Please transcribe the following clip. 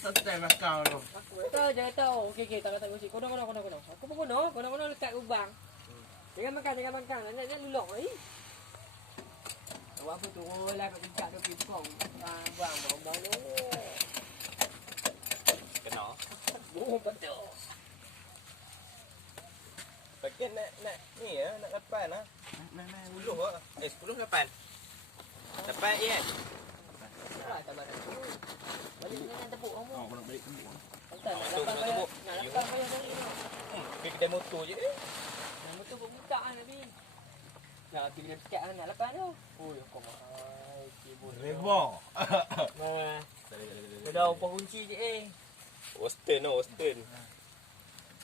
Santai bakal tu. Aku jangan tahu. Okey tak kata musik. Kono. Aku pun kono dekat lubang. Jangan makan. Nak lulok ai. Awak pun turun lah kat tingkat tu pimpong. Bang tu. Kena. Betul. Pakai nak ni ya, nak lapan ah. Nah. 10 ah. 10 lapan. Lapan je kan? Tak barang. Balik dengan tepuk kamu. Oh, nak balik tembuk. Tak nak tepuk. Nak lapan payah tadi. Pergi kedai motor je eh. Nak betul buka kan Nabi. Nak pergi dia dekat nak lapan tu. Oh, kau mahal. Kibun. Rebo. Nah. Dah upah kunci je Western.